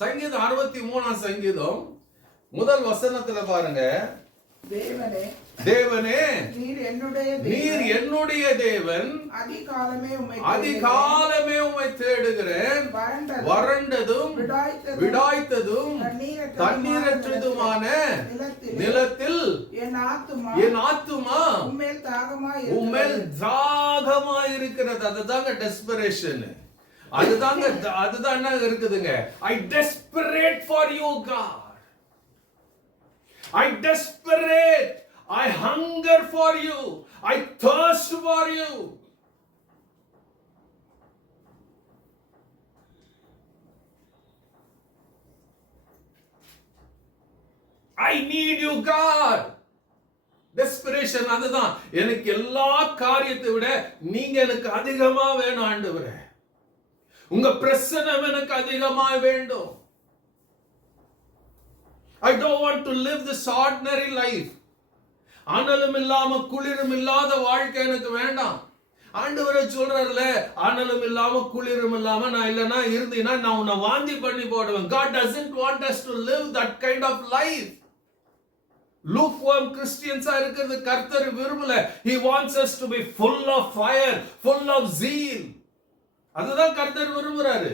சங்கீதம் 63 சங்கீதம் முதல் வசனத்துல பாருங்க, தேவனே தேவனே நீர் என்னுடைய நீர் என்னுடைய தேவன், அதிகாலமே உம்மை தேடுகிறேன். வறண்டதும் விடாய்த்ததும் தண்ணீரற்றதுமான நிலத்தில் என் ஆத்துமா உம்மேல் தாகமாய் இருக்கிறது. அதுதாங்க டெஸ்பரேஷன். அதுதான் என்ன இருக்குதுங்க. I desperate for you God. I desperate. I hunger for you. I thirst for you. I need you God. Desperation அதுதான். எனக்கு எல்லா காரியத்தை விட நீங்க எனக்கு அதிகமா வேணும் ஆண்டவரே. உங்க பிரசன்னம் எனக்கு அதிகமா வேண்டும். I don't want to live this ordinary life. அனலும் இல்லாம குளிரும் இல்லாத வாழ்க்கை எனக்கு வேண்டாம். ஆண்டவரே சொல்றாருல, அனலும் இல்லாம குளிரும் இல்லாம நான் இல்லனா இருந்தீனா நான் உன்னை வாந்தி பண்ணி போடுவேன். God doesn't want us to live that kind of life. Lukewarm Christians இருக்கிறது கர்த்தர் விரும்பல. He wants us to be full of fire, full of zeal. அதுதான் கர்த்தர் விரும்புறாரு.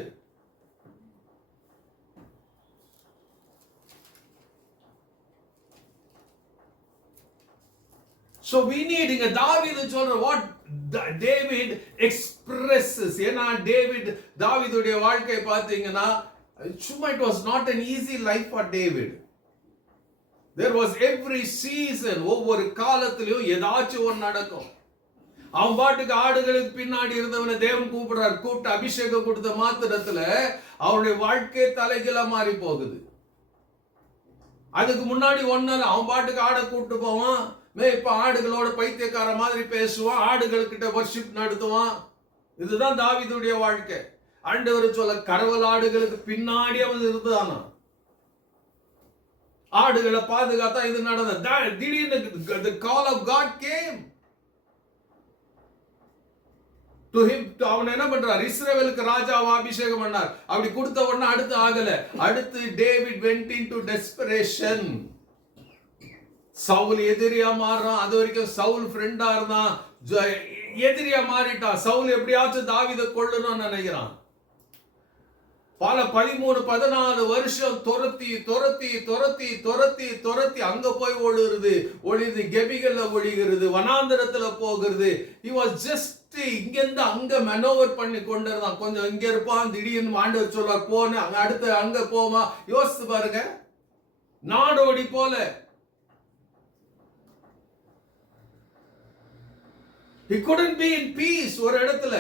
So we need இங்க தாவீது சொல்ற what David expresses. ஏன்னா தாவீதுடைய வாழ்க்கை பார்த்தீங்கன்னா சும்மா it was not an easy life for David. There was every season, ஒவ்வொரு காலத்திலும் ஏதாச்சும் ஒன்று நடக்கும். அவன் பாட்டுக்கு ஆடுகளுக்கு பின்னாடி இருந்தவனை தேவன் கூப்பிடுறார். கூப்பிட்டு அபிஷேகம் கொடுத்த மாத்திரத்துல அவனுடைய வாழ்க்கை தலைகீழா மாறி போகுது. அதுக்கு முன்னாடி ஒன்னால அவன் பாட்டுக்கு ஆடை கூப்பிட்டு போவான். இப்ப ஆடுகளோட பைத்தியக்கார மாதிரி பேசுவான். ஆடுகள்கிட்ட வர்ஷிப் நடத்துவான். இதுதான் தாவீதுடைய வாழ்க்கை. ஆண்டவர் சொல்ல கரவல் ஆடுகளுக்கு பின்னாடி அவன் இருந்தானா. ஆடுகளை பாதுகாத்தா இது நடந்த. திடீர்னு the call of God came to him. அவன் என்ன பண்றார்? இஸ்ரவேலுக்கு ராஜாவா அபிஷேகம் பண்ணார். அப்படி கொடுத்த உடனே அடுத்து ஆகல. அடுத்து David went into desperation. Saul எதிரியா மாறுறான். அது வரைக்கும் சவுல் ஃப்ரெண்டா இருந்தான். எதிரியா மாறிட்டான். சவுல் எப்படியாச்சும் தாவீதை கொல்லணும்னு நினைக்கிறான். பல 13-14 வருஷம் துரத்தி அங்க போய் ஒளியுது கெபிகள்ல ஒளிகிறது, வனாந்தரத்துல போகிறது. He was just இங்கிருந்து அங்க மெனோவர் பண்ணி கொண்டு இருந்தான். கொஞ்சம் இங்க இருப்பான், திடீர்னு ஆண்டவர் சொல்வார் போன்னு, அடுத்து அங்க போமா. யோசித்து பாருங்க, நாடோடி போல. He couldn't be in peace ஒரு இடத்துல.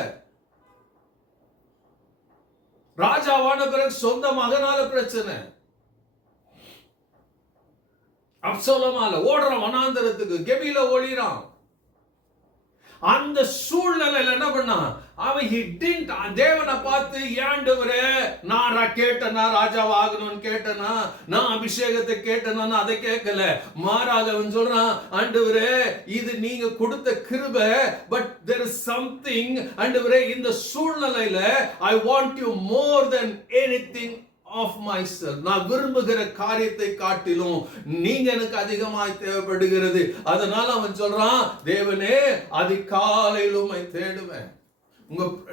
ராஜாவான பிறகு சொந்த மகனால பிரச்சனை. அப்சலோமால ஓடுறான் வனாந்தரத்துக்கு, கெபில ஒளிறான். அந்த சூழ்நிலையில என்ன பண்ணான் அவன்? தேவனை பார்த்து, ஆண்டவரே நான் கேட்டனா ராஜாவா ஆகணும்னு கேட்டனா, நான் அபிஷேகத்தை கேட்டனா, அதை கேட்கல. மாறாக அவன் சொல்றான், ஆண்டவரே இது நீங்க கொடுத்த கிருபை, பட் there is something, ஆண்டவரே இந்த சூழ்நிலையில I want you more than anything of myself. நான் விரும்புகிற காரியத்தை காட்டிலும் நீங்க எனக்கு அதிகமாய் தேவைப்படுகிறது. அதனால அவன் சொல்றான், தேவனே அதிகாலையில் உம்மை தேடுவேன்.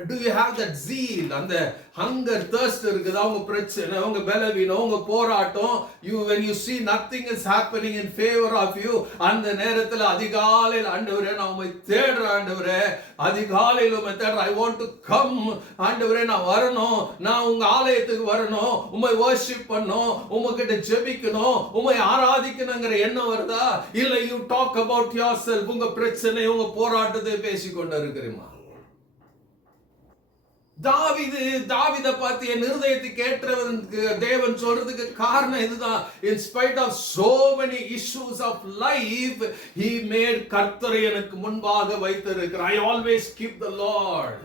do you have that zeal? அந்த hunger thirst இருக்குதா? உங்க பிரச்சனை, உங்க பலவீனம், உங்க போராட்டம், when you see nothing is happening in favor of you, அந்த நேரத்துல அதிகாலையில் ஆண்டவரே நான் உம்மை தேடுறேன். ஆண்டவரே அதிகாலையில் உம்மை தேடுறேன். I want to come. ஆண்டவரே நான் வரணும், நான் உங்க ஆலயத்துக்கு வரணும், உம்மை worship பண்ணணும், உங்ககிட்ட ஜெபிக்கணும், உம்மை ஆராதிக்கணுங்கிற எண்ணம் வருதா? இல்ல you talk about yourself, உங்க பிரச்சனை, உங்க போராட்டத்தை பேசிக்கொண்டு இருக்கிறீமா? தாவீதை பார்த்து என் இருதயத்துக்கு ஏற்றவனுக்கு தேவன் சொல்றதுக்கு காரணம் இதுதான். In spite of so many issues of life, he made கர்த்தரை எனக்கு முன்பாக வைத்திருக்கிறார். I always keep the Lord.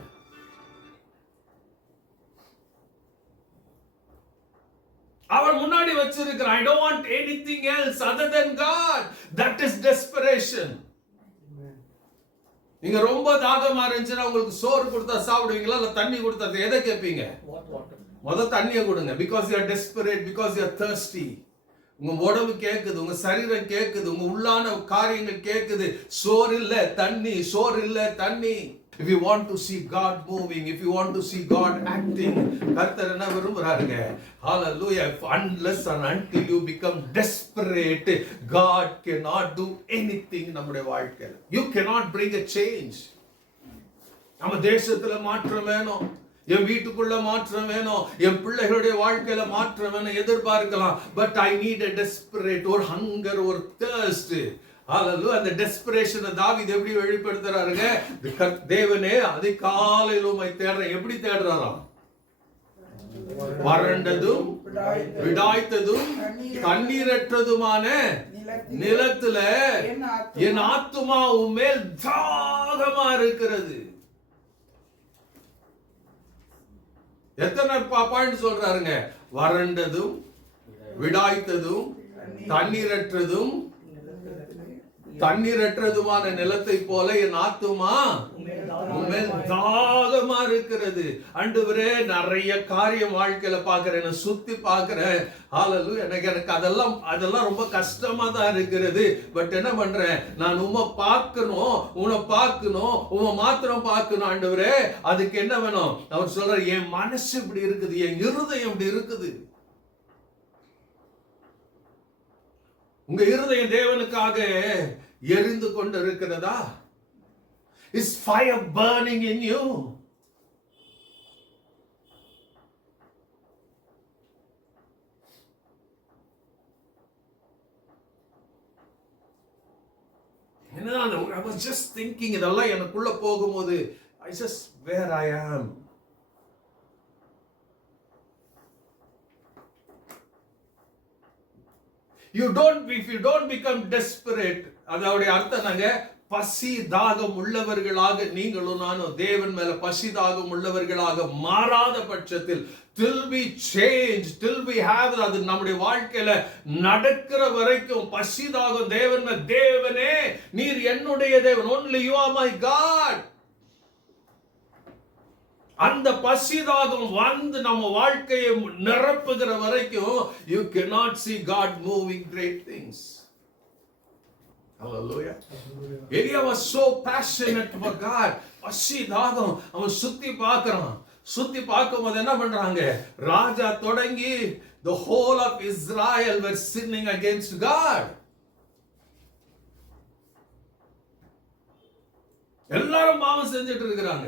அவர் முன்னாடி வச்சிருக்கிறார். I don't want anything else other than God. That is desperation. நீங்க ரொம்ப தாகமா இருந்துச்சுன்னா உங்களுக்கு சோறு கொடுத்தா சாப்பிடுவீங்களா, இல்ல தண்ணி கொடுத்தா எதை கேட்பீங்க? தண்ணியை கொடுங்க. Because you are desperate, because you are thirsty. உங்க உடம்பு கேக்குது, உங்க சரீரம் கேக்குது, உங்க உள்ளான காரியங்கள் கேக்குது. சோறு இல்ல தண்ணி, சோறு இல்ல தண்ணி. If you want to see God moving, if you want to see God acting, கர்த்தர் என்ன விரும்புறாருங்க? Hallelujah. Unless and until you become desperate, God cannot do anything நம்முடைய வாழ்க்கையில. You cannot bring a change. நம்ம தேசத்துல மாற்றம் வேணும், என் வீட்டுக்குள்ள மாற்றம் வேணும், என் பிள்ளைகளுடைய வாழ்க்கையில மாற்றம் வேணும் எதிர்பார்க்கலாம். But I need a desperate, ஒரு ஹங்கர், ஒரு thirst. ஹalleluya. அந்த டெஸ்பரேஷனை தாவீது எப்படி வெளிப்படுத்துறாருங்க? தேவனே அதிகாலையில் உம்மை தேடுறேன். எப்படி தேடுறாராம்? வறண்டதும் விடாய்த்ததும் தண்ணீரற்றதுமான நிலத்துல என் ஆத்துமா உம்மேல் தாகமா இருக்கிறது. எத்தனை பாயிண்ட் சொல்றாருங்க? வறண்டதும் விடாய்த்ததும் தண்ணீரற்றதும் தண்ணீரற்றதுமான நிலத்தை போல என் ஆத்துமா உம்மேல் தாகமா இருக்கிறது. ஆண்டவரே, நிறைய காரியம் வாழ்க்கையில பாக்குறேன், சுத்தி பாக்குறேன். ஹalleluya. எனக்கு அதெல்லாம் ரொம்ப கஷ்டமா தான் இருக்கிறது. பட் என்ன பண்றேன்? நான் உம்மை பார்க்கணும், உன்னை பார்க்கணும், உம்மை மாத்திரம் பார்க்கணும். ஆண்டவரே, அதுக்கு என்ன வேணும்? அவர் சொல்ற, என் மனசு இப்படி இருக்குது, என் இருதயம் இப்படி இருக்குது. உங்க இருதயம் தேவனுக்காக எரிந்து கொண்டு இருக்கிறதா? Is fire burning in you? I was just thinking, இதெல்லாம் எனக்குள்ள போகும்போது I just where I am. If you don't become desperate, அதோடைய அர்த்தம் நாங்க பசி தாகம் உள்ளவர்களாக நீங்களும் நானும் தேவன் மேல பசி தாகம் உள்ளவர்களாக மாறாத பட்சத்தில், till we change, till we have, அது நம்முடைய வாழ்க்கையில நடக்கிற வரைக்கும் பசி தாகம் தேவன், தேவனே நீர் என்னுடைய தேவன், only you are my God. அந்த பசிதாகம் வந்து நம்ம வாழ்க்கையை நிரப்புகிற வரைக்கும் you cannot see God moving great things. Hallelujah. Elia was so passionate for God. பசிதாகம் அவன் சுத்தி பார்க்கும்போது என்ன பண்றாங்க? ராஜா தொடங்கி the whole of Israel were sinning against God. எல்லாரும் பாவம் செஞ்சுட்டு இருக்கிறாங்க,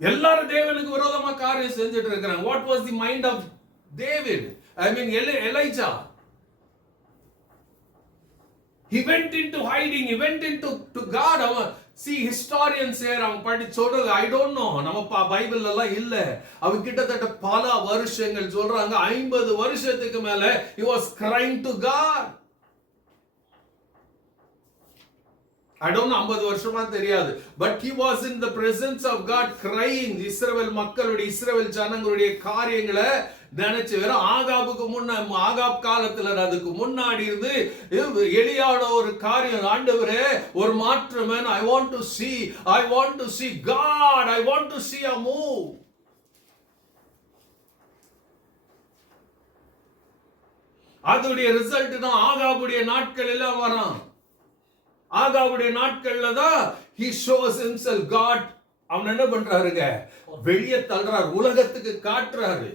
எல்லாரும் தேவனுக்கு விரோதமா காரியம் செஞ்சுட்டு இருக்காங்க. What was the mind of David? I mean Elijah. He went into hiding, he went into God. See, historians say, அவன் படி சொல்றது I don't know, நம்ம பைபிள்ல எல்லாம் இல்ல. அவன் கிட்டத்தட்ட பல வருஷங்கள் சொல்றாங்க, 50 வருஷத்துக்கு மேல he was crying to God. I don't know, 50 வருஷமா தெரியாது. But he was in the presence of God crying. இஸ்ரவேல் மக்களுடைய, இஸ்ரவேல் ஜனங்களுடைய காரியங்களை நினைச்சு, வெறும் ஆகாப் காலத்துல அதுக்கு முன்னாடி இருந்து எலியாவோட ஒரு காரியம், ஆண்டவரே ஒரு மாற்றம் வேணும். I want to see God, I want to see a move. அதோடைய ரிசல்ட் தான் ஆகாபுடைய நாட்கள் எல்லாம் வரும். ஆகாபுடைய நாட்கள்ல தான் he shows himself. God அவன் என்ன பண்றாருங்க? வெளியே தள்ளுறாரு, உலகத்துக்கு காட்டுறாரு.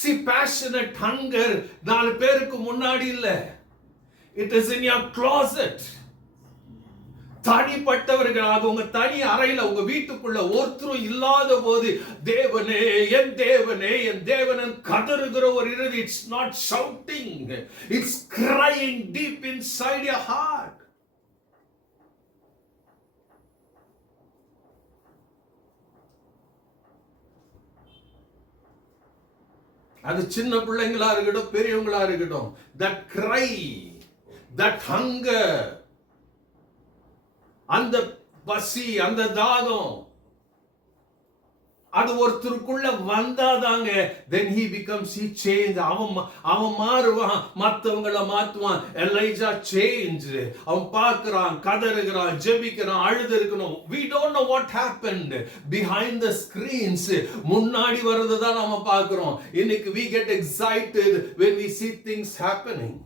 See, passionate hunger 4 பேருக்கு முன்னாடி இல்ல. It is in your closet. தனிப்பட்டவர்களாக உங்க தனி அறையில, உங்க வீட்டுக்குள்ள ஒருத்தரும் இல்லாத போது, தேவனே என் தேவனே என் தேவன் கதறுகிற ஒரு இருதயம். It's not shouting, it's crying deep inside your heart. அது சின்ன பிள்ளைங்களா இருக்கட்டும், பெரியவங்களா இருக்கட்டும், that cry, that hunger, அந்த பசி, அந்த தாகம், அது ஒருத்தருக்குள்ள வந்தாதாங்க then he becomes he change அவன் மாறுவான், மத்தவங்கள மாத்துவான். Elijah changed. அவன் பார்க்கறான், கதறுகிறான், ஜெபிக்கிறான், அழுதுருக்கணும். we don't know what happened behind the screens. முன்னாடி வரதுதான் நாம பார்க்கிறோம். இன்னைக்கு we get excited when we see things happening.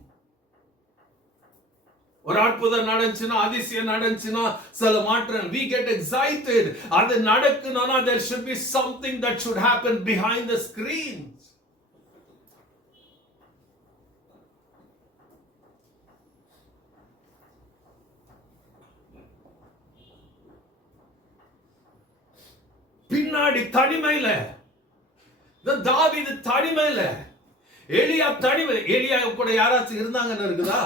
ஒரு அற்புதம் நடந்துச்சுன்னா, அதிசயம் நடந்துச்சுன்னா, சில மாற்றம் we get excited. அது நடக்கணும்னா there should be something that should happen behind the screens. பின்னாடி தனிமையில தாவீது தனிமையில, எலியா தனிமை, எலியா கூட யாராச்சும் இருந்தாங்கன்னு இருக்குதா?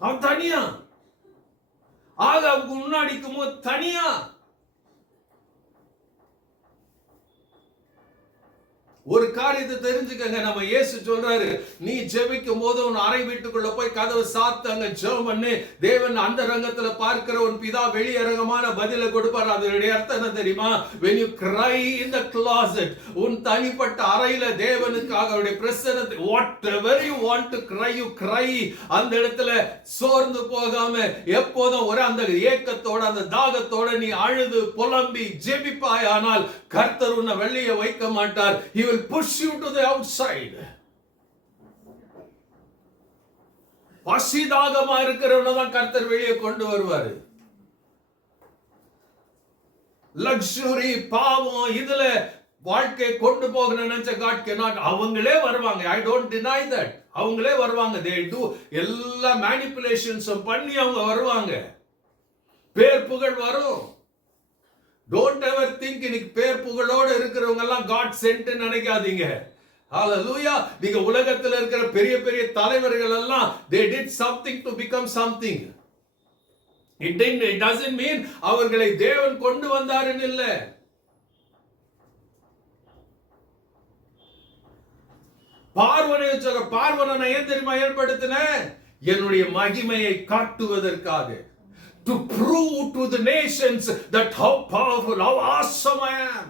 அவன் தனியா, ஆகாவுக்கு முன்னாடிக்கும் போது தனியா. ஒரு காரியத்தை தெரிஞ்சுக்கங்க, நம்ம இயேசு சொல்றாரு, நீ ஜெபிக்கும் போது உன் அறை வீட்டுக்குள்ள போய் கதவு சாத்து அங்க ஜெபம் பண்ணு, தேவன் அந்த ரங்கத்துல பார்க்கிற உன் பிதா வெளியரங்கமான பதிலை கொடுப்பார். அதனுடைய அர்த்தம் என்ன தெரியுமா? when you cry in the closet, உன் தனிப்பட்ட அறையில தேவனுக்காக அவருடைய பிரசன்னத்தை, whatever you want to cry, you cry. அந்த இடத்துல சோர்ந்து போகாம எப்போதும் ஒரு அந்த ஏக்கத்தோட, அந்த தாகத்தோட நீ அழுது புலம்பி ஜெபிப்பாய். ஆனால் கர்த்தர் உன்னை வெளியே வைக்க மாட்டார். He will push you to the outside. பசிதாகமா இருக்கிறவன தான் கர்த்தர் வெளியே கொண்டு வருவாரு. லக்ஸுரி, பாவம், இதுல வாழ்க்கை கொண்டு போக நினைச்ச God cannot. அவங்களே வருவாங்க. I don't deny that. அவங்களே வருவாங்க. They do எல்லா manipulations பண்ணி அவங்க வருவாங்க. பேர் புகழ் வரும். Don't ever think இன்னைக்கு பேர் புகழோட இருக்கிறவங்க எல்லாம் God sent நினைக்காதீங்க. Hallelujah. நீங்க உலகத்தில் இருக்கிற பெரிய பெரிய தலைவர்கள் எல்லாம் they did something to become something. It doesn't mean அவர்களை தேவன் கொண்டு வந்தாருன்னு இல்ல. பார்வனை ஏன் தெரியுமா ஏற்படுத்தின? என்னுடைய மகிமையை காட்டுவதற்காக. To prove to the nations that how powerful, how awesome I am.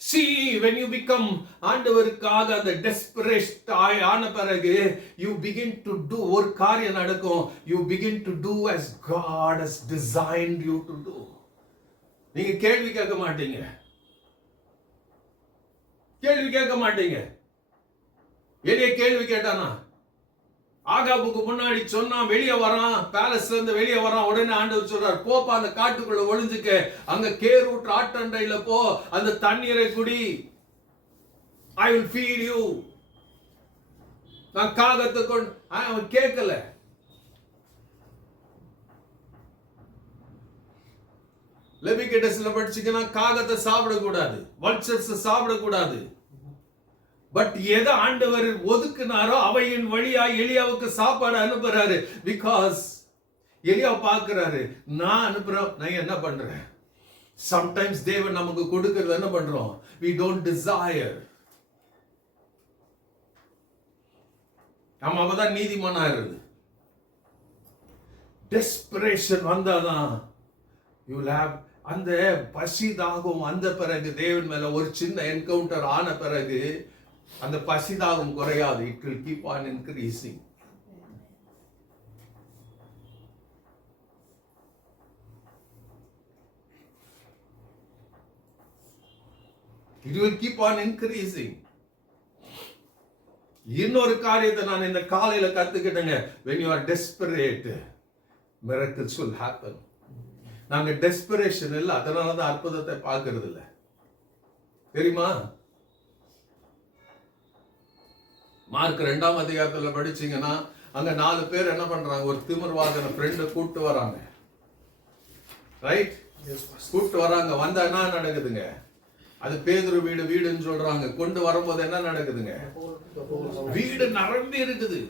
See, when you become ஆண்டவருக்காக அந்த டெஸ்பரேட் ஆன பிறகு you begin to do ஒரு காரியம் நடக்கும். You begin to do as God has designed you to do. நீங்க கேள்வி கேட்க மாட்டீங்க. எலியா கேள்வி கேட்டானா? ஆகாபுக்கு முன்னாடி சொன்னா, வெளியே வரான், பேலஸ்ல இருந்து வெளியே வரான். உடனே ஆண்டவர் சொல்றார், போப்பா அந்த காட்டுக்குள்ள ஒளிஞ்சுக்க, அங்க கேரூட் ஆட்டண்டையில போ, அந்த தண்ணீரை குடி. I will feed you. நான் காகத்தை கொண்டு, அவன் கேட்கல. லெவிட்டிகஸ்ல படிச்சீங்கன்னா காகத்தை சாப்பிடக்கூடாது, வல்ச்சர்ஸ் சாப்பிடக்கூடாது. பட் எதை ஆண்டவர் ஒதுக்குனாரோ அவையின் வழியா எலியாவுக்கு சாப்பாடு அனுப்புறாரு. பிகாஸ் எலியா பார்க்கிறாரு, நான் அனுப்புறேன், நான் என்ன பண்றேன்? சம்டைம்ஸ் தேவன் நமக்கு கொடுக்கிறது என்ன பண்றோம்? we don't desire. நம்ம அப்பதான் நீதிமானா இருது. டெஸ்பரேஷன் வந்தாதான் you will have அந்த பசிதாகும். அந்த பிறகு தேவன் மேல ஒரு சின்ன என்கவுண்டர் ஆன பிறகு அந்த பசிதாகம் குறையாது. It will keep on increasing. It will keep on increasing. இன்னொரு காரியத்தை நான் இந்த காலையில கத்துக்கிட்டேங்க. when you are desperate, miracles will happen. நாங்க டெஸ்பரேஷன் இல்ல, அதனாலதான் அற்புதத்தை பார்க்கிறது இல்ல. தெரியுமா? மார்க் 2ஆம் அதிகாரத்துல படிச்சீங்கன்னா அங்க 4 பேர் என்ன பண்றாங்க? ஒரு திமிர்வாதன ஃப்ரெண்ட கூட்டு வராங்க. ரைட்? கூட்டு வராங்க. வந்தா என்ன நடக்குதுங்க? அது பேதுரு வீடுன்னு சொல்றாங்க. கொண்டு வரும்போது என்ன நடக்குதுங்க? வீடு நிரம்பி இருக்குது.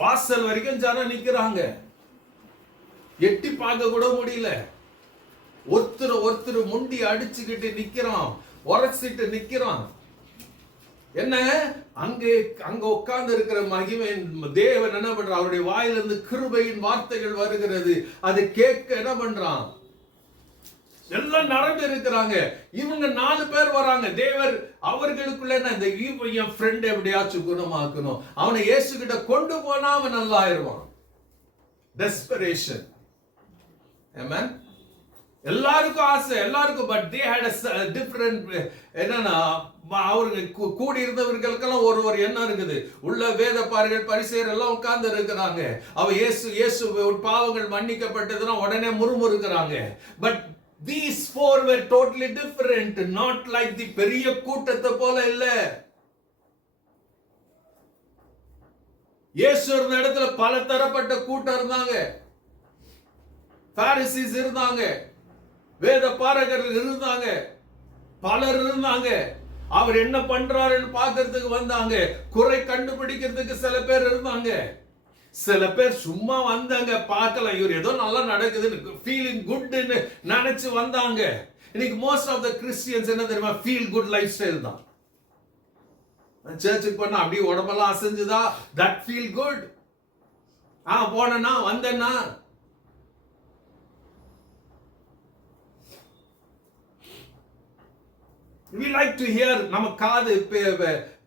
வாசல் வரைக்கும் ஜனம் நிக்கிறாங்க. எட்டி பார்க்க கூட முடியல. ஒருத்தர் முண்டி அடிச்சுக்கிட்டு நிக்கிறான், உரசிட்டு நிக்கிறான். என்ன அங்க உட்கார்ந்து இருக்கிற மகிமை தேவன் என்ன பண்றான்? அவருடைய வாயிலிருந்து கிருபையின் வார்த்தைகள் வருகிறது. அதை கேட்க என்ன பண்றான்? எல்லாம் நடந்து இருக்கிறாங்க. இவங்க 4 பேர் வராங்க. தேவர் அவர்களுக்குள்ள இந்த என் ஃப்ரெண்ட் எப்படியாச்சும் குணமாக்கணும், அவனை இயேசு கிட்ட கொண்டு போனா அவன் நல்லா ஆயிடுவான். டெஸ்பரேஷன். ஆமென். எல்லாருக்கும் ஆசை, எல்லாருக்கும். But they had a different, என்னன்னா அவருக்கு கூடி இருந்தவர்களுக்கெல்லாம் ஒரு எண்ணம் இருக்குது. உள்ள வேதபாரகர்கள் பரிசேயர் எல்லாம் உட்கார்ந்து இருக்கிறாங்க. அவ இயேசு பாவங்கள் மன்னிக்கப்பட்டதுன்னா உடனே முறுமுறுக்கிறாங்க. But these 4 were totally different, not like the பெரிய கூட்டத்தை போல இல்ல. இயேசு இருந்த இடத்துல பல தரப்பட்ட கூட்டம் இருந்தாங்க. பாரிசீஸ் இருந்தாங்க, வேத பாரகர்கள் இருந்தாங்க, பலர் இருந்தாங்க. அவர் என்ன பண்றாருன்னு பார்க்கிறதுக்கு வந்தாங்க. குறை கண்டுபிடிக்கிறதுக்கு சில பேர் இருந்தாங்க. சில பேர் சும்மா வந்தாங்க, பார்க்கலாம் இவர் ஏதோ நல்லா நடக்குதுன்னு, ஃபீலிங் குட்னு நினைச்சு வந்தாங்க. இன்னைக்கு மோஸ்ட் ஆஃப் த கிறிஸ்டியன்ஸ் என்ன தெரியுமா? ஃபீல் குட் லைஃப் ஸ்டைல் தான். சர்ச்சுக்கு போனா அப்படியே உடம்பெல்லாம் அசைஞ்சுதா, தட் ஃபீல் குட். போனா வந்தேன்னா we like to hear. நம்ம காது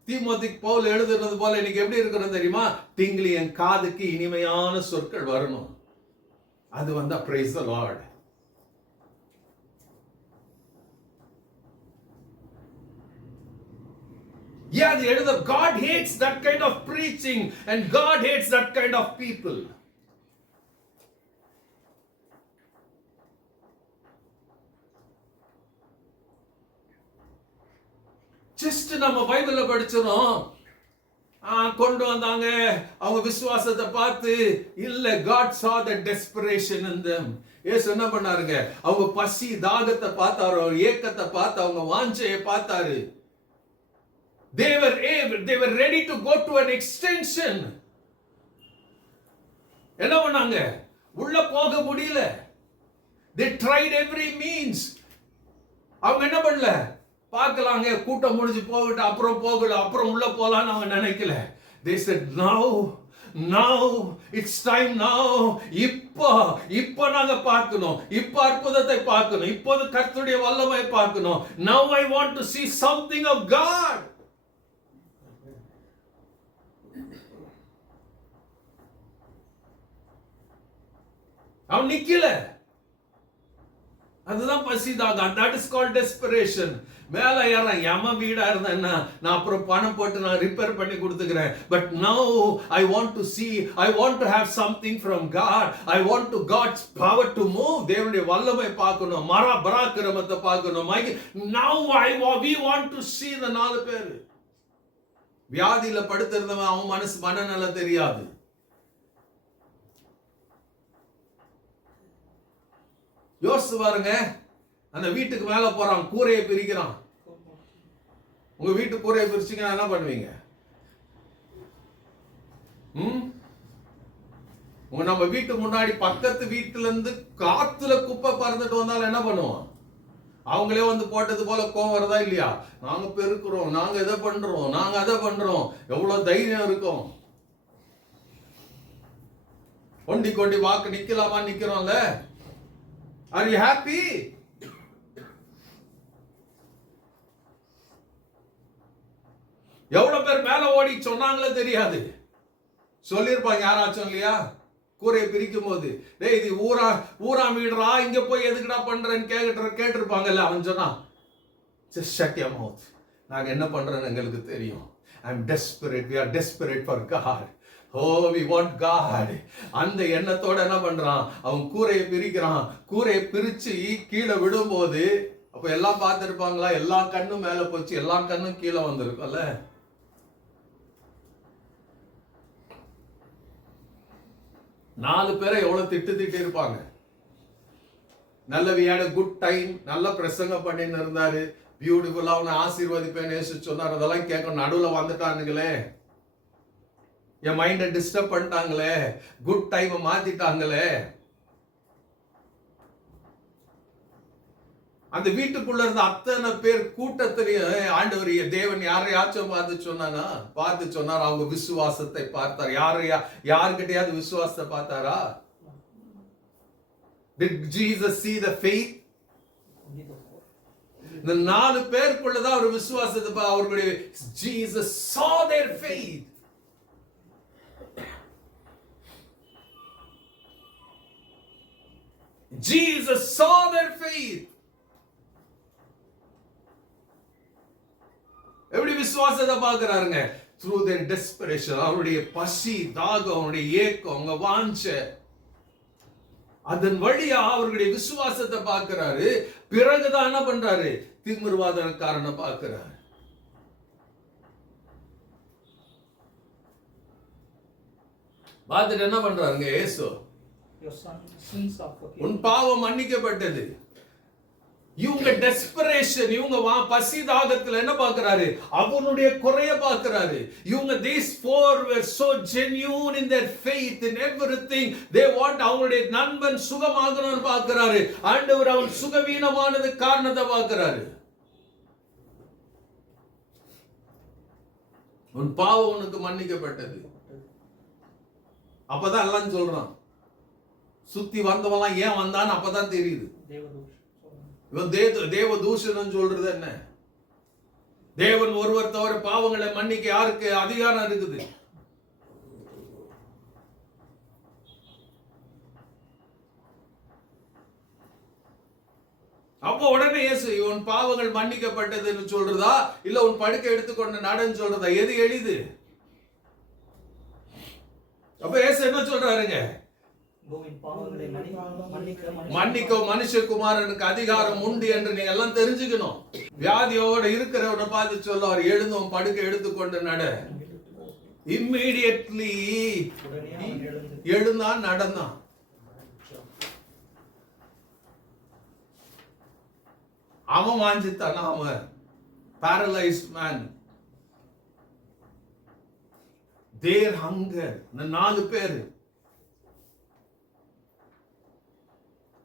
தீமோத்தேயுக்கு பவுல் எழுதுறது போல இன்னைக்கு எப்படி இருக்கிறது தெரியுமா? டிங்லி, என் காதுக்கு இனிமையான சொற்கள் வரணும். அது வந்தா praise the Lord. அது எழுத God hates that kind of preaching and God hates that kind of people. Just நம்ம பைபிள்ல படிச்சோம், கொண்டு வந்தாங்க, அவங்க விசுவாசத்தை பார்த்து இல்ல. God saw the desperation in them. இயேசு என்ன பண்ணாருங்க? அவங்க பசி தாகத்தை பார்த்தாரு, ஏக்கத்தை பார்த்து, அவங்க வாஞ்சையை பார்த்தாரு. they were ready to go to an extension. என்ன பண்ணாங்க? உள்ள போக முடியல. they tried every means. அவங்க என்ன பண்ணல? பார்க்கலாங்க, கூட்டம் முடிஞ்சு போகட்டு, அப்புறம் போகல, அப்புறம் உள்ள போலான்னு அவங்க நினைக்கல. they said now it's time now. இப்போ நாங்க பார்க்கணும், இப்போ அற்புதத்தை பார்க்கணும், இப்போது கர்த்தருடைய வல்லமை பார்க்கணும். now I want to see something of God. அவன் நிக்கல. அதுதான் பசிதாக. that is called desperation. மேல ஏற எம வீடா இருந்தா நான் அப்புறம் பணம் போட்டு நான் ரிப்பேர் பண்ணி கொடுத்துக்கிறேன். But now I want to see, I want to have something from God. I want to God's power to move. தேவனுடைய வல்லமை பார்க்கணும், பராக்கிரமத்தை பார்க்கணும். now we want to see the 4 பேர். வியாதியில படுத்திருந்தவன் அவன் மனநலம் தெரியாது. யோசிச்சு பாருங்க, அந்த வீட்டுக்கு மேல போறான், கூரையை பிரிக்கிறான். உங்க வீட்டு கூரையை பிரிச்சீங்கன்னா என்ன பண்ணுவீங்க? நம்ம வீட்டு முன்னாடி பக்கத்து வீட்டுல இருந்து காத்துல குப்பை பறந்துட்டு வந்தாலும் என்ன பண்ணுவோம்? அவங்களே வந்து போட்டது போல கோவம் வருதா இல்லையா? நாங்க பெருக்கிறோம், நாங்க எதை பண்றோம், நாங்க அதை பண்றோம், எவ்வளவு தைரியம் இருக்கும். கொண்டி வாக்கு நிக்கலாமா? நிக்கிறோம்ல. Are you happy? எவ்வளவு பேர் மேல ஓடி சொன்னாங்களே தெரியாது. சொல்லிருப்பாங்க யாராச்சும் இல்லையா? கூரையை பிரிக்கும் போது, டேய் இது ஊரா வீடுறா, இங்க போய் எதுக்குடா பண்றேன்னு கேட்டிருப்பாங்கல்ல. அவன் சொன்னா, just shut your mouth. நாங்க என்ன பண்றோம்னு எங்களுக்கு தெரியும். I'm desperate. We are desperate for God. Oh, we want God. அந்த எண்ணத்தோட என்ன பண்றான்? அவன் கூரையை பிரிக்கிறான். கூரையை பிரிச்சு கீழே விடும்போது, அப்ப எல்லாம் பார்த்திருப்பாங்களா? எல்லா கண்ணும் மேல போச்சு, எல்லா கண்ணும் கீழே வந்திருக்கும்ல. நாலு பேரை எவ்வளவு திட்டு இருப்பாங்க. நல்ல we had a good time. நல்ல பிரசங்கம் பண்ணின்னு இருந்தாரு, பியூட்டிஃபுல்லா அவனை ஆசீர்வதிப்பேன்னு சொன்னார். அதெல்லாம் கேட்க நடுவுல வந்துட்டானுங்களே, என் மைண்டை டிஸ்டர்ப் பண்ணிட்டாங்களே, குட் டைம் மாத்திட்டாங்களே. அந்த வீட்டுக்குள்ள இருந்த அத்தனை பேர் கூட்டத்திலேயே ஆண்டவர் தேவன் யாரையாச்சும் பார்த்து சொன்னார் அவங்க விசுவாசத்தை பார்த்தார். யாருக்கிட்டையாவது விசுவாசத்தை பார்த்தாரா? Did Jesus see the faith? இந்த 4 பேருக்குள்ளதான் அவர் விசுவாசத்தை அவர்களுடைய Jesus saw their faith. Jesus saw their faith. எப்படி விசுவாசத்தை பார்க்கிறாருங்க? Through their desperation. அவருடைய பசி, தாகம், அவருடைய ஏக்கம், அவங்க வாஞ்சை, அதன் வழியா அவர்களுடைய விசுவாசத்தை பார்க்கிறாரு. பிறகுதான் என்ன பண்றாரு? திமிர்வாதக்காரனை பார்க்கிறாரு. பார்த்துட்டு என்ன பண்றாருங்க? இயேசு, உன் பாவம் மன்னிக்கப்பட்டது. இவங்க டெஸ்பரேஷன், இவங்க பசி தாகத்துல என்ன பார்க்கிறாரு? அவனுடைய குறைய பார்க்கிறாரு. இவங்க these four were so genuine in their faith in everything. They want அவங்களுடைய நண்பன் சுகமாகணும்னு பார்க்கிறாரு. ஆண்டவர் அவன் சுகவீனமானது காரணத்தை பார்க்கிறாரு. உன் பாவம் உனக்கு மன்னிக்கப்பட்டது. அப்பதான் எல்லாம் சொல்றான். சுத்தி வந்தவெல்லாம் ஏன் வந்தான்னு அப்பதான் தெரியுது. இவன் தேவ தூஷணம் சொல்றது என்ன? தேவன் ஒருவர் தவிர பாவங்களை மன்னிக்க யாருக்கு அதிகாரம் இருக்குது? அப்போ உடனே இயேசு உன் பாவங்கள் மன்னிக்கப்பட்டதுன்னு சொல்றதா, இல்ல உன் படுக்கை எடுத்துக்கொண்டு நடன்னு சொல்றதா? எது எளிது? அப்ப இயேசு என்ன சொல்றாருங்க? மன்னிக்க மனுஷகுமாரனுக்கு அதிகாரம் உண்டு என்று நீங்க எல்லாம் தெரிஞ்சுக்கணும். வியாதியோட இருக்கிறவனை பார்த்து சொல்லுவார், எழுந்தும் படுக்கை எடுத்துக்கொண்டு நட. இம்மீடியட்லி எழுந்தான், நடந்தான். அவன் வாஞ்சித்தான். அவன் paralyzed man, their hunger. இந்த 4 பேர்,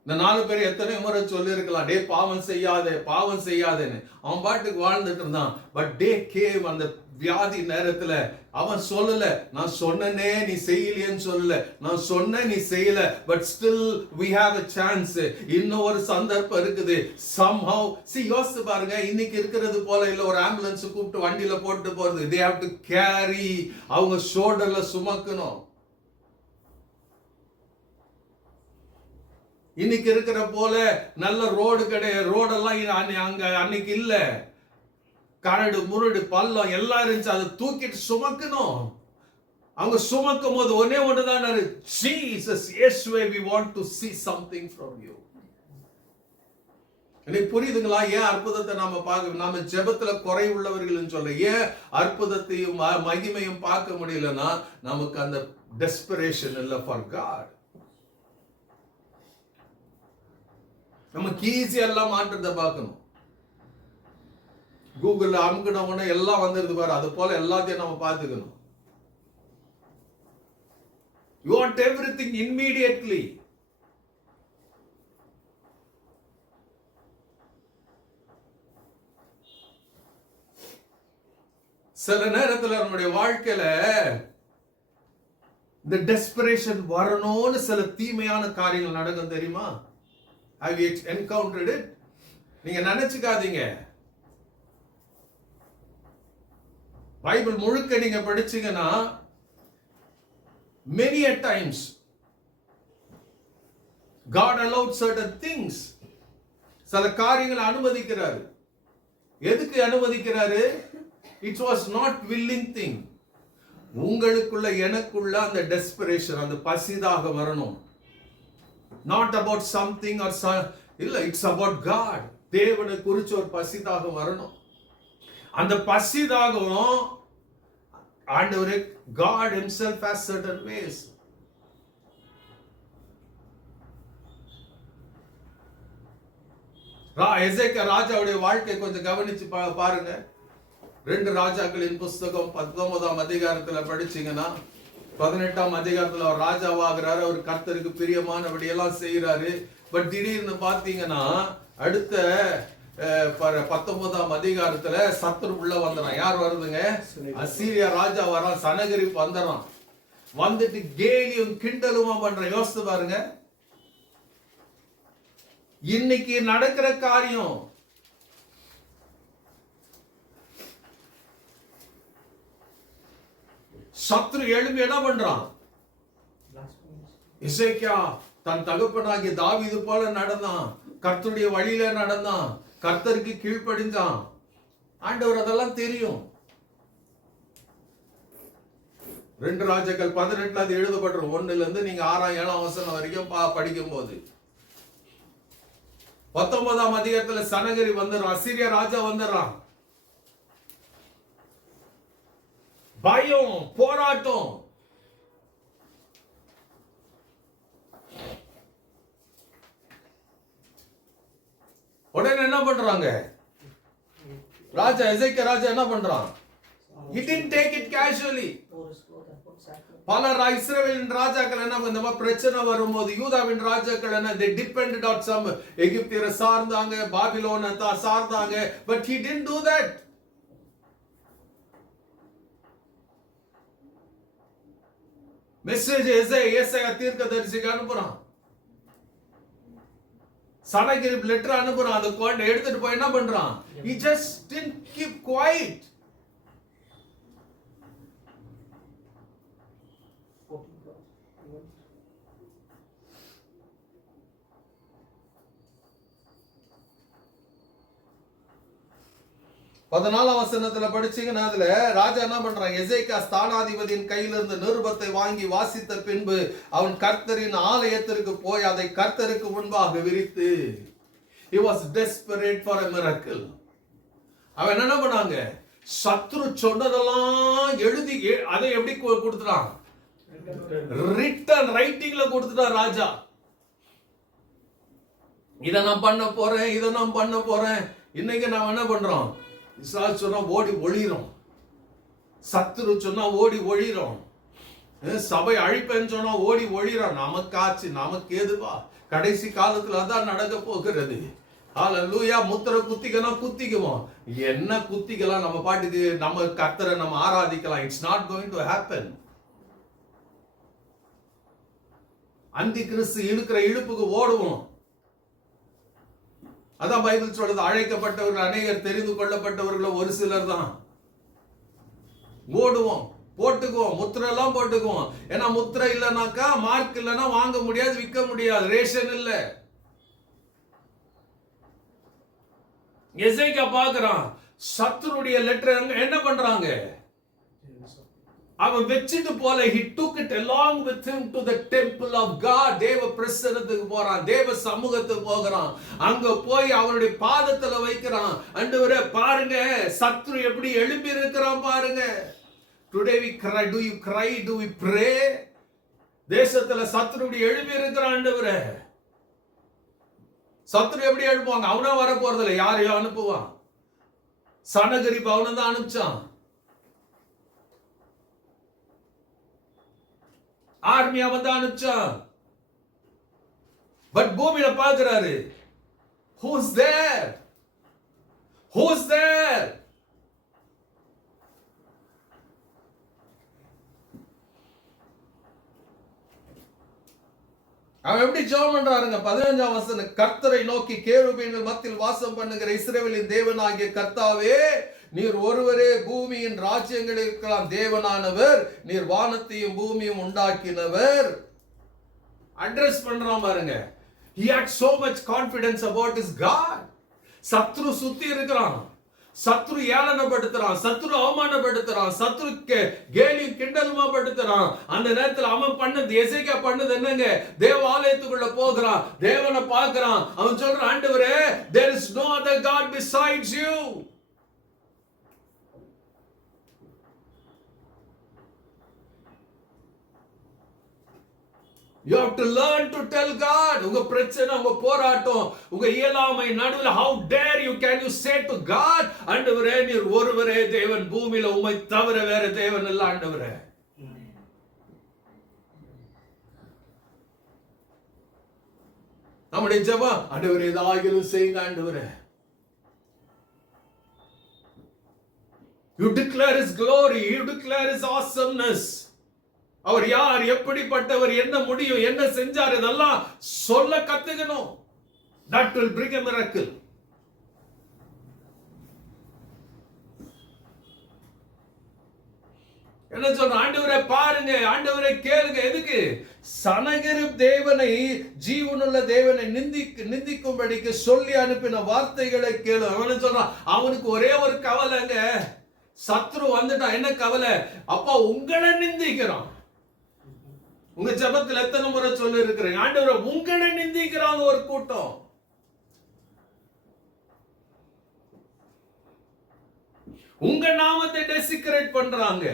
இந்த 4 பேர் எத்தனை முறை சொல்லி இருக்கலாம், டே பாவம் செய்யாதே, பாவம் செய்யாதேன்னு. அவன் பாட்டுக்கு வாழ்ந்துட்டு இருந்தான். பட் டே கேவ், அந்த வியாதி நேரத்துல அவன் சொல்லல, நான் சொன்னனே நீ செய்யலையேன்னு சொல்லல, நான் சொன்ன நீ செய்யல, but still we have a chance. இன்னும் ஒரு சந்தர்ப்பம் இருக்குது. somehow see, யோசிச்சு பாருங்க, இன்னைக்கு இருக்கிறது போல இல்ல ஒரு ஆம்புலன்ஸ் கூப்பிட்டு வண்டியில போட்டு போறது. they have to carry, அவங்க ஷோல்டர்ல சுமக்கணும். இன்னைக்கு இருக்கிற போல நல்ல ரோடு கிடையாது. ரோடெல்லாம் அங்க அன்னைக்கு இல்ல. கரடு முரடு பள்ளம் எல்லாம் இருந்துச்சு. அதை தூக்கிட்டு சுமக்கணும். அவங்க சுமக்கும் போது ஒன்னே ஒண்ணுதான், Jesus, Yeshua, we want to see something from you. எனக்கு புரியுதுங்களா? ஏன் அற்புதத்தை நாம ஜெபத்துல குறை உள்ளவர்கள் சொல்ல, ஏன் அற்புதத்தையும் மகிமையும் பார்க்க முடியலன்னா, நமக்கு அந்த டெஸ்பரேஷன் இல்ல ஃபார் காட். நமக்கு ஈஸியா எல்லாம் மாற்றத்தை பார்க்கணும். கூகுள்ல அமுக்கினவன எல்லாம் வந்துருது பாரு, அது போல எல்லாத்தையும் நம்ம பார்த்துக்கணும். You want everything immediately. சில நேரத்துல நம்முடைய வாழ்க்கையில இந்த டெஸ்பரேஷன் வரணும்னு சில தீமையான காரியங்கள் நடக்கும், தெரியுமா? Have you encountered it? நீங்க நினைச்சுக்காதீங்க. பைபிள் முழுக்க நீங்க படிச்சீங்கன்னா, many a times God allowed certain things. சில காரியங்களை அனுமதிக்கிறாரு. எதுக்கு அனுமதிக்கிறாரு? It was not willing thing. உங்களுக்குள்ள எனக்குள்ள அந்த டெஸ்பரேஷன், அந்த பசிதாக வரணும். Not about something or இல்ல, it's about God. தேவனை குறிச்சு ஒரு பசிதாக வரணும். அந்த பசிதாகவும் ஆண்டவரே God himself has certain ways. எசேக்கியா ராஜாவுடைய வாழ்க்கை கொஞ்சம் கவனிச்சு பாருங்க. 2 ராஜாக்களின் புஸ்தகம் 19ஆம் அதிகாரத்துல படிச்சீங்கன்னா, 18ஆம் அதிகாரத்துல அவர் ராஜாவாகிறாரு. அவர் கர்த்தருக்கு பிரியமானபடி எல்லாம் செய்யறாரு. பட் திடீர்னு பாத்தீங்கன்னா அடுத்த 19ஆம் அதிகாரத்துல சத்துரு உள்ள வந்துறான். யார் வருதுங்க? அசீரியா ராஜா வரான். சனகரிப் வந்துறான். வந்துட்டு கேலியும் கிண்டலுமா பண்றான். யோசித்து பாருங்க, இன்னைக்கு நடக்கிற காரியம். சத்ரு எழுப்பி என்ன பண்றான்? எசேக்கியா தன் தகப்பனாகிய தாவீது போல நடந்தான், கர்த்தருடைய வழியில நடந்தான், கர்த்தருக்கு கீழ்ப்படிஞ்சான். ஆண்டவர் அதெல்லாம் தெரியும். 2 ராஜாக்கள் 18 அது எழுதப்பட்டிருக்கும். 1ல இருந்து நீங்க 6ஆம் 7ஆம் வசனம் வரைக்கும் படிக்கும் போது 19ஆம் அதிகாரத்துல சனகரி வந்துடுறான். அசீரியா ராஜா வந்துடுறான். பயம், போராட்டம். உடனே என்ன பண்றாங்க? ராஜா எசேக்கியா ராஜா என்ன பண்றான்? He didn't take it casually. பல இஸ்ரவேலின் ராஜாக்கள் என்ன, இந்த மாதிரி பிரச்சனை வரும்போது யூதாவின் ராஜாக்கள் என்ன, they depended on some எகிப்தியரை சார்ந்தாங்க, பாபிலோனை சார்ந்தாங்க. But he didn't do that. Message ஏசாயா தீர்க்கதரிசிக்கு அனுப்புறான். சனகரிப் லெட்டர் அனுப்புறான். அதை கொண்டு எடுத்துட்டு போய் என்ன பண்றான்? He just didn't keep quiet. பதினாலாம் வசனத்துல படிச்சீங்கன்னா அதுல ராஜா என்ன பண்றான்? எசேக்கியா ஸ்தானாதிபதியின் கையிலிருந்து நிருபத்தை வாங்கி வாசித்த பின்பு அவன் கர்த்தரின் ஆலயத்திற்கு போய் அதை கர்த்தருக்கு முன்பாக விரித்து, he was desperate for a miracle. அவன் என்ன பண்ணாங்க? சத்ரு சொன்னதெல்லாம் எழுதி அதை எப்படி கொடுத்துட்டான்? ரிட்டன் ரைட்டிங்ல கொடுத்துட்டான் ராஜா. இதை நான் பண்ண போறேன், இதை நான் பண்ண போறேன். இன்னைக்கு நாம் என்ன பண்றோம்? இஸ்ராயல் சொன்னா ஓடி ஒளிரும், சத்துரு சொன்னா ஓடி ஒளிரும், சபை அழிப்பேன்னு சொன்னா ஓடி ஒளிரும். நமக்காச்சு, நமக்கு ஏதுவா? கடைசி காலத்துல அதான் நடக்க போகிறது. ஹல்லேலூயா. முத்திரை குத்திக்கணும், குத்திக்குவோம். என்ன குத்திக்கலாம்? நம்ம பாட்டுக்கு நம்ம கர்த்தரை நம்ம ஆராதிக்கலாம். It's not going to happen. அந்தி கிறிஸ்து இழுக்கிற இழுப்புக்கு ஓடுவோம். அதான் பைபிள் சொல்றது, அழைக்கப்பட்டவர்கள் அநேகர், தெரிந்து கொள்ளப்பட்டவர்கள் ஒரு சிலர் தான். ஓடுவோம், போட்டுக்குவோம், முத்திரை எல்லாம் போட்டுக்குவோம். ஏன்னா முத்திரை இல்லைனாக்கா, மார்க் இல்லைன்னா வாங்க முடியாது, விற்க முடியாது, ரேஷன் இல்ல. எசேக்கியா பார்க்கறான், சத்துருடைய லெட்டர் என்ன பண்றாங்க? அவன் வெச்சிட்டு போல, he took it along with him to the temple of God. தேவ பிரசன்னத்துக்கு போறான், தேவ சமூகத்துக்கு போகிறான். அங்க போய் அவருடைய பாதத்துல வைக்கிறான். ஆண்டவரே பாருங்க, சத்ரு எப்படி எழுப்பி இருக்கிறான் பாருங்க. Today we cry. Do you cry? Do we pray? தேசத்துல சத்ரு எப்படி எழுப்பி இருக்கிறான். ஆண்டவரே, சத்ரு எப்படி எழுப்புவாங்க? அவனா வர போறதில்லை, யாரையோ அனுப்புவான். சனகரிப் அவனை தான் அனுப்பிச்சான். ஆர்மியா வந்து அனுப்பிச்சான். பட் பூமியில பார்க்கிறாரு, who's there? Who's there? அவன் எப்படி ஜெபம் பண்றாருங்க? 15ஆம் வசனம், கர்த்தரை நோக்கி, கேருபீன்கள் மத்தியில் வாசம் பண்ணுகிற இஸ்ரவேலின் தேவனாகிய கர்த்தாவே, நீர் ஒருவரே பூமியின் ராஜ்யங்களுக்கெல்லாம் தேவனானவர், நீர் வானத்தையும் பூமியும் உண்டாக்கினவர். அட்ரஸ் பண்றான் பாருங்க. He had so much confidence about his God. சத்ரு சுத்தி இருக்கிறான், சத்ரு ஏளனப்படுத்துறான், சத்ரு அவமானப்படுத்துறான், சத்ரு கேலி கிண்டலுமா படுத்துறான். அந்த நேரத்தில் அவன் பண்ணது, எசேக்கியா பண்ணது என்னங்க? தேவாலயத்துக்குள்ள போகிறான், தேவனை பார்க்கிறான். அவன் சொல்றான், ஆண்டவரே, there is no other God besides you. You have to learn to tell God. உங்க பிரச்சனை, உங்க போராட்டம், உங்க இயலாமை நடுவில், how dare you, can you say to God, ஆண்டவரே நீர் ஒருவரே தேவன், பூமியில உம்மை தவிர வேற தேவன் இல்ல ஆண்டவரே. நம்முடைய ஜெபம், ஆண்டவரே ஏதாகிலும் செய்யுங்க ஆண்டவரே. You declare his glory, you declare his awesomeness. அவர் யார், எப்படிப்பட்டவர், என்ன முடியும், என்ன செஞ்சார், இதெல்லாம் சொல்ல கத்துக்கணும். That will bring a miracle. என்ன சொல்ற, ஆண்டவரே பாருங்க, ஆண்டவரே கேளுங்க. எதுக்கு? சனகரிப் தேவனை, ஜீவனுள்ள தேவனை நிந்திக்கும்படிக்கு சொல்லி அனுப்பின வார்த்தைகளை கேளு. அவன் சொல்றான், அவனுக்கு ஒரே ஒரு கவலைங்க, சத்ரு வந்துட்டான். என்ன கவலை? அப்பா உங்களை நிந்திக்கிறான். உங்க ஜெபத்தில் எத்தனை முறை சொல்லி இருக்கிறேன், ஆண்டவரே உங்களை நிந்திக்கிறாங்க ஒரு கூட்டம். உங்க நாமத்தை டெசிக்ரேட் பண்றாங்க,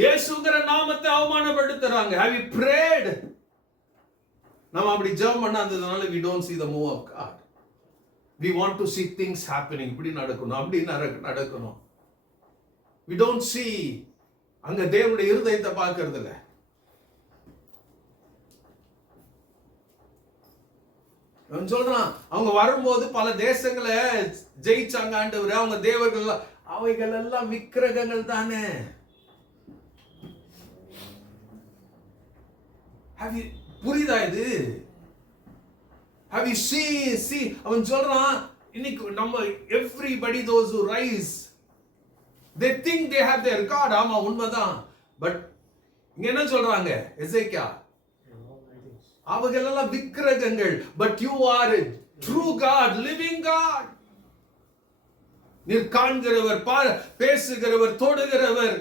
இயேசுங்கிற நாமத்தை அவமானப்படுத்துறாங்க. Have you prayed? நம்ம அப்படி ஜெபம் பண்ணாததுனால we don't see the move of God. We want to see things happening. இப்படி நடக்கணும், அப்படி நடக்கணும். We don't see அங்க தேவனுடைய இருதயத்தை பார்க்கிறது இல்ல. அவன் சொல்றான், அவங்க வரும்போது பல தேசங்களை ஜெயிச்சாங்க ஆண்டவரே. அவங்க தேவர்கள் அவைகள் எல்லாம் விக்கிரகங்கள் தானே. புரியுதா இது? Have you see அவன் சொல்றான், இன்னைக்கு நம்ம everybody those who rise they think they have their God. ஆமா உண்மைதான். பட் இங்க என்ன சொல்றாங்க எசேக்கியா? அவைகள் எல்லாம் விக்கிரகங்கள். But you are a true God, living God. நீர் காண்கிறவர், பேசுகிறவர், தொடுகிறவர்.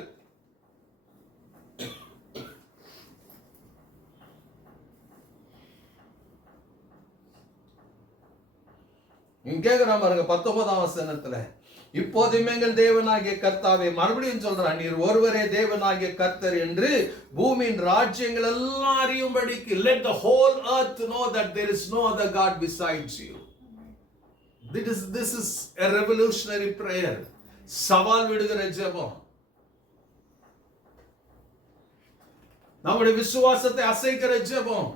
கேக்குறான் பாருங்க 19ஆம் வசனத்துல, இப்போதும் எங்கள் தேவனாகிய கர்த்தாவே, மறுபடியும் சொல்றான், நீர் ஒருவரே தேவனாகிய கர்த்தர் என்று பூமியின் ராஜ்யங்கள் எல்லாம் அறியும்படிக்கு. Let the whole earth know that there is no other God besides you. This is a revolutionary prayer. சவால் விடுகிற ஜெபம். நம்முடைய விசுவாசத்தை அசைக்கிற ஜெபம்.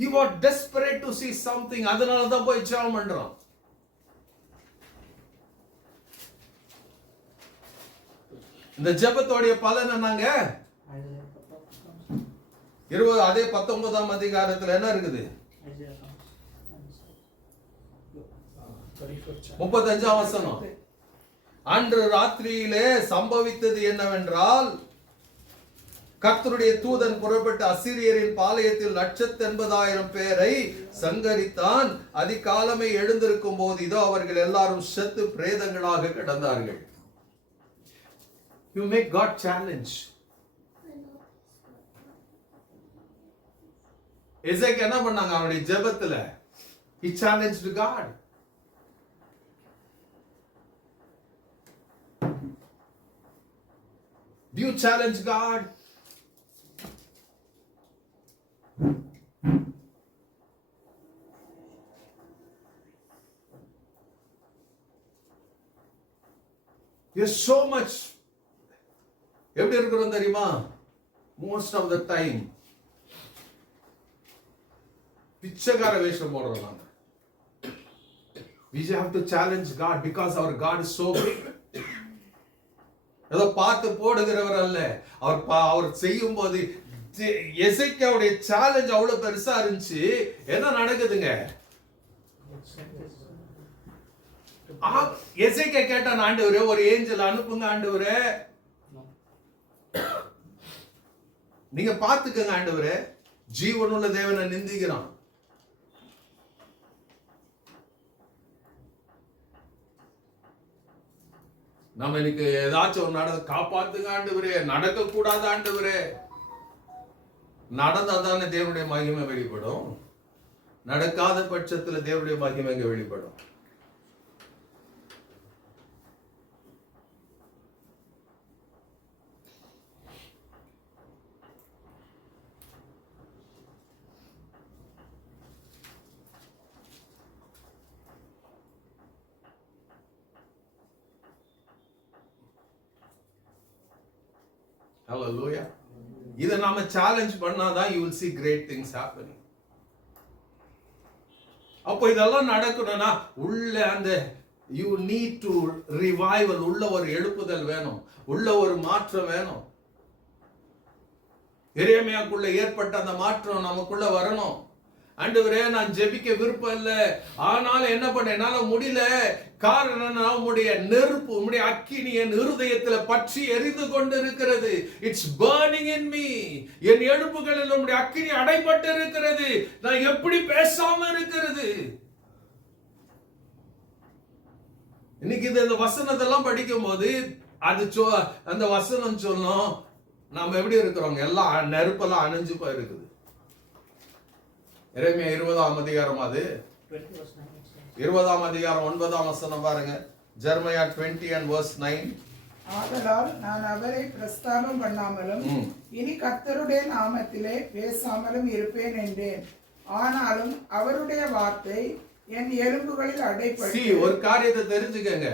He was desperate to see something. அதனால தான் போய் ஜெபம் பண்றான். இந்த ஜெபத்தோட பலன் என்னங்க? 20 அதே 19ஆம் அதிகாரத்துல என்ன இருக்குது? 35ஆம் வசனம். அன்று ராத்திரியிலே சம்பவித்தது என்னவென்றால், கர்த்தருடைய தூதன் புறப்பட்ட அசீரியரின் பாளையத்தில் 180,000 பேரை சங்கரித்தான். அதிகாலமே எழுந்திருக்கும் போது இதோ அவர்கள் எல்லாரும் செத்து பிரேதங்களாக கிடந்தார்கள். You make God challenge. எசேக்கியா என்ன பண்ணாங்க அவருடைய ஜெபத்துல? He challenged God. Do you challenge God? There's so much. எப்படி இருக்கிறோம் தெரியுமா? Most of the time பிச்சைக்கார வேஷம் போடுறோம் நாங்க. We have to challenge God because our God is so big. ஏதோ பார்த்து போடுகிறவர் அல்ல. அவர் செய்யும் போது எசேக்கியாவுடைய சேலஞ்ச் அவ்வளவு பெருசா இருந்துச்சு. என்ன நடக்குதுங்க? எசேக்கியா கேட்டான், ஆண்டவரே ஒரு ஏஞ்சல் அனுப்புங்க ஆண்டவரே, நீங்க பாத்துக்கங்க ஆண்டவரே, ஜீவனுள்ள தேவனை நிந்திக்கிறான். நம்ம எனக்கு ஏதாச்சும் ஒரு காப்பாத்துங்க ஆண்டவரே, நடக்க கூடாது ஆண்டவரே. நடந்தாதானே தேவனுடைய மகிமை வெளிப்படும். நடக்காத பட்சத்துல தேவனுடைய மகிமை எங்க வெளிப்படும்? Hallelujah. இதை நாம சேலஞ்ச் பண்ணாதான் you will see great things happening. அப்போ இதெல்லாம் நடக்கணும்னா உள்ள அந்த யூ நீட் டு ரிவைவல், உள்ள ஒரு எழுப்புதல் வேணும், உள்ள ஒரு மாற்றம் வேணும். எரேமியாக்குள்ள ஏற்பட்ட அந்த மாற்றம் நமக்குள்ள வரணும். ஆண்டவரே, நான் ஜெபிக்க விருப்பம் இல்லை, ஆனாலும் என்ன பண்ண என்னால முடியல. காரணம், உம்முடைய நெருப்பு, உம்முடைய அக்கினி என் இருதயத்துல பற்றி எரிந்து கொண்டு இருக்கிறது. It's burning in me. என் எழுப்புகளில் உம்முடைய அக்கினி அடைபட்டு இருக்கிறது. நான் எப்படி பேசாம இருக்கிறது? இன்னைக்கு இந்த வசனத்தெல்லாம் படிக்கும் போது அது அந்த வசனம் சொல்லும், நாம எப்படி இருக்கிறோங்க, எல்லாம் நெருப்பெல்லாம் அணைஞ்சு போயிருக்குது. எரேமியா 20ஆம் அதிகாரம், அது 20ஆம் அதிகாரம் 9ஆம் வசனம் பாருங்க. Jeremiah 20 and verse 9. ஆதலால் நான் அவரை பிரஸ்தாபம் பண்ணாமலும் இனி கர்த்தருடைய நாமத்திலே பேசாமலும் இருப்பேன் என்றேன். ஆனாலும் அவருடைய வார்த்தை என் எலும்புகளில் அடைபட்டு. ஒரு காரியத்தை தெரிஞ்சுக்கங்க,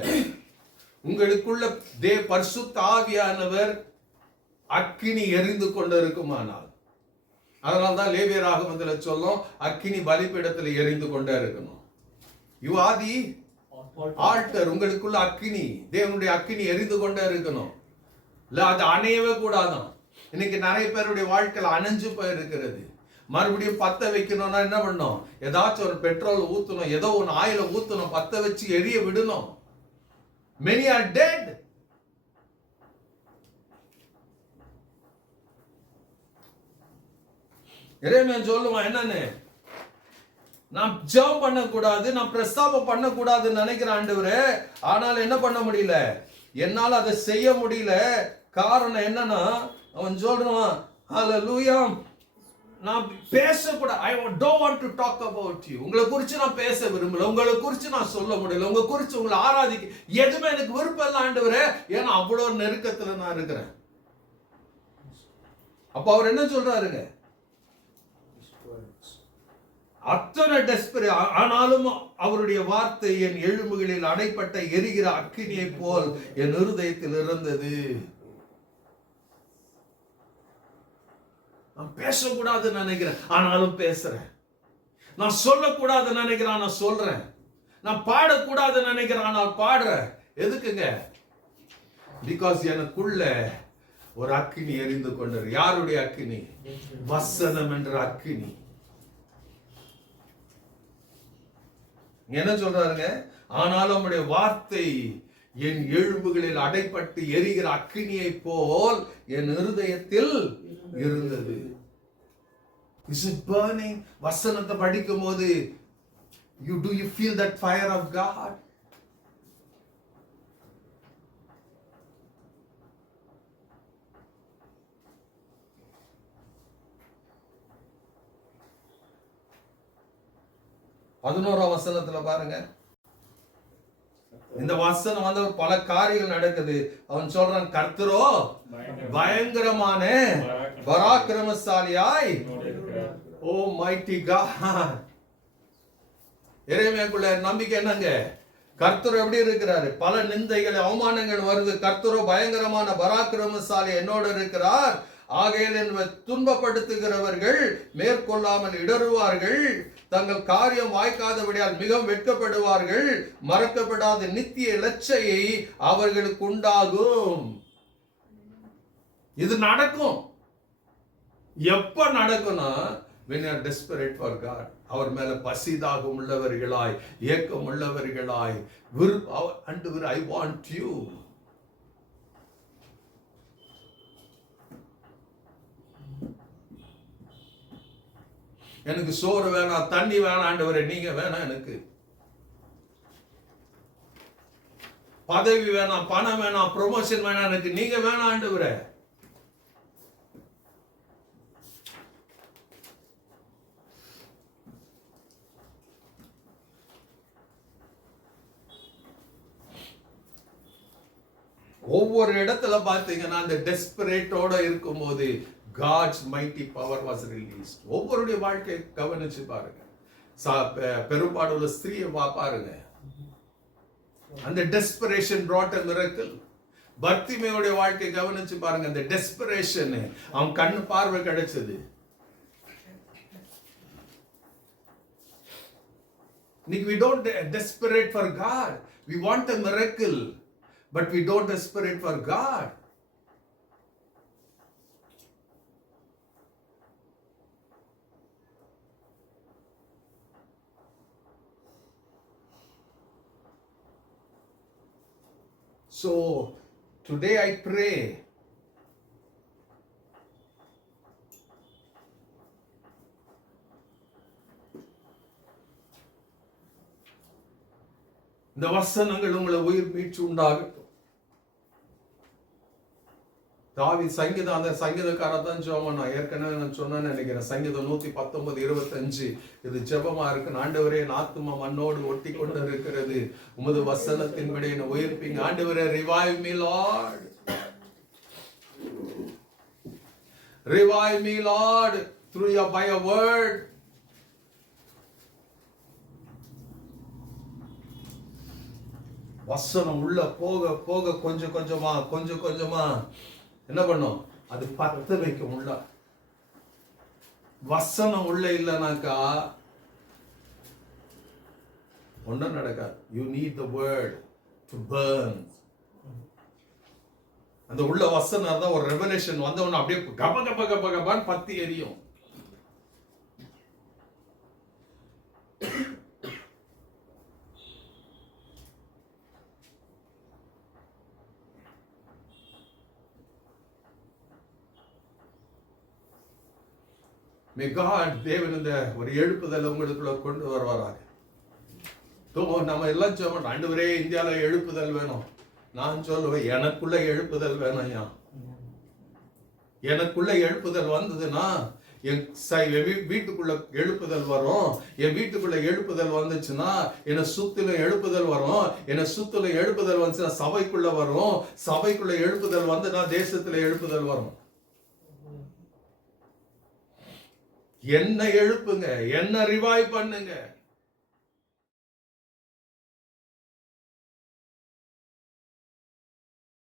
உங்களுக்குள்ள பரிசுத்த ஆவியானவர் அக்கினி எரிந்து கொண்டு இருக்குமானால், அதனால்தான் லேவியராகமத்தில் சொல்லும், அக்கினி பலிபீடத்தில் எரிந்து கொண்டே இருக்கணும். You are the alter. உங்களுக்குள்ள அக்கினி, தேவனுடைய அக்கினி எரிந்து கொண்டே இருக்கணும். இல்ல அது அணையவே கூடாதான். இன்னைக்கு நிறைய பேருடைய வாழ்க்கையில் அணைஞ்சு போயிருக்கிறது. மறுபடியும் பத்த வைக்கணும்னா என்ன பண்ணணும்? ஏதாச்சும் ஒரு பெட்ரோல் ஊத்தணும், ஏதோ ஒன்று ஆயில ஊத்தணும், பத்த வச்சு எரிய விடணும். many are dead. எரேமியா சொல்லுவான் என்னன்னு, நான் ஜெபம் பண்ணக்கூடாது, நான் பிரஸ்தாபம் பண்ணக்கூடாதுன்னு நினைக்கிறேன் ஆண்டவரே, ஆனால் என்ன பண்ண முடியல, என்னால் அதை செய்ய முடியல. காரணம் என்னன்னா, அவன் சொல்றான், ஹல்லேலூயா, நான் பேசக்கூடாது. I don't want to talk about you. உங்களை குறித்து நான் பேச விரும்பல, உங்களை குறித்து நான் சொல்ல முடியல, உங்களை குறித்து உங்களை ஆராதிக்க எதுவுமே எனக்கு விருப்பம் இல்லை ஆண்டவரே, ஏன்னா அவ்வளோ நெருக்கத்தில் நான் இருக்கிறேன். அப்ப அவர் என்ன சொல்றாருங்க, அத்தனை டெஸ்பரே, ஆனாலும் அவருடைய வார்த்தை என் எலும்புகளில் அடைப்பட்ட எரிகிற அக்கினியை போல் என் இருதயத்தில் இருந்தது. நான் பேசக்கூடாதுன்னு நினைக்கிறேன், ஆனாலும் பேசுறேன். நான் சொல்லக்கூடாதுன்னு நினைக்கிறேன், நான் சொல்றேன். நான் பாடக்கூடாதுன்னு நினைக்கிறேன், ஆனால் பாடுறேன். எதுக்குங்க? பிகாஸ் எனக்குள்ள ஒரு அக்கினி எரிந்து கொண்டது. யாருடைய அக்கினி? வசனம் என்ற அக்கினி. என்ன சொல்றாருங்க? ஆனாலும் நம்முடைய வார்த்தை என் எலும்புகளில் அடைப்பட்டு எரிகிற அக்கினியை போல் என் இருதயத்தில் இருந்தது. Is it burning? வசனத்தை படிக்கும் போது do you feel that fire of God? பதினோராம் வசனத்துல பாருங்க, இந்த வசனம் வந்து பல காரியங்கள் நடக்குது. அவன் சொல்றான், கர்த்தரோ பயங்கரமான பராக்கிரமசாலியாய், ஓ மைட்டி காட். எரேமியாக்குள்ள நம்பிக்கை என்னங்க? கர்த்தர் எப்படி இருக்கிறாரு? பல நிந்தைகள், அவமானங்கள் வருது. கர்த்தரோ பயங்கரமான பராக்கிரமசாலி என்னோடு இருக்கிறார். ஆகையால் துன்பப்படுத்துகிறவர்கள் மேற்கொள்ளாமல் இடறுவார்கள், தங்கள் காரியம் வாய்க்காதபடியால் மிகவும் வெட்கப்படுவார்கள். மறக்கப்படாத நித்திய இலச்சையை அவர்களுக்கு உண்டாகும். இது நடக்கும். எப்ப நடக்கும்னா, when you are desperate for God, அவர் மேல பசிதாகம் உள்ளவர்களாய், ஏக்கம் உள்ளவர்களாய், ஆண்டவரே I want you. எனக்கு சோறு வேணாம், தண்ணி வேணாம் ஆண்டவரே, நீங்க வேணாம். எனக்கு பதவி வேணாம், பணம் வேணாம், ப்ரொமோஷன் வேணாம், எனக்கு நீங்க வேணாம் ஆண்டவரே. ஒவ்வொரு இடத்துல பாத்தீங்கன்னா அந்த டெஸ்பரேட்டோட இருக்கும்போது God's mighty power was released. ஒவ்வொருடைய வாழ்க்கை கவனிச்சு பாருங்க. பெரும்பாடுள்ள ஸ்திரீயை பாருங்க, அந்த டெஸ்பரேஷன் brought a miracle. பர்த்திமேயுடைய வாழ்க்கை கவனிச்சு பாருங்க, அந்த டெஸ்பரேஷன், அவன் கண்ணு பார்வை கிடைச்சது. we don't desperate for God. We want a miracle, but we don't desperate for God. So today I pray, இந்த வசனங்கள் உங்களை உயிர் மீட்சி உண்டாகட்டும். தாவீது சங்கீதம், அந்த சங்கீதக்காரதான் ஜெபம். நான் ஏற்கனவே நான் சொன்னேன்னு நினைக்கிறேன். சங்கீதம் 119:25 இது ஜெபமா இருக்கு. ஆண்டவரே, என் ஆத்துமா மண்ணோடு ஒட்டி கொண்டு இருக்கிறது, உமது வசனத்தின்படி என்னை உயிர்ப்பீங்க. ஆண்டவரே, revive me Lord, revive me Lord through your by your word. வசனம் உள்ள போக போக கொஞ்சம் கொஞ்சமா என்ன பண்ணும்? அது பத்த வைக்கும். உள்ள வசனம் உள்ள இல்லைனாக்கா ஒன்றும் நடக்காது. You need the word to burn. அந்த உள்ள வசனம் தான் ஒரு ரெவலேஷன் வந்தவன அப்படியே கபன்னு பத்தி எரியும். May God, தேவன் இந்த ஒரு எழுப்புதல் உங்களுக்குள்ள கொண்டு வருவாராக. நம்ம எல்லாம் சொல்றோம், ஆண்டவரே இந்தியால எழுப்புதல் வேணும். நான் சொல்லுவேன், எனக்குள்ள எழுப்புதல் வேணும் ஐயா. எனக்குள்ள எழுப்புதல் வந்ததுன்னா என் வீட்டுக்குள்ள எழுப்புதல் வரும். என் வீட்டுக்குள்ள எழுப்புதல் வந்துச்சுன்னா என்னை சுத்தில எழுப்புதல் வரும். என்னை சுத்தில எழுப்புதல் வந்துச்சுன்னா சபைக்குள்ள வரும். சபைக்குள்ள எழுப்புதல் வந்துன்னா தேசத்துல எழுப்புதல் வரும். என்ன எழுப்புங்க, என்ன ரிவைவ் பண்ணுங்க.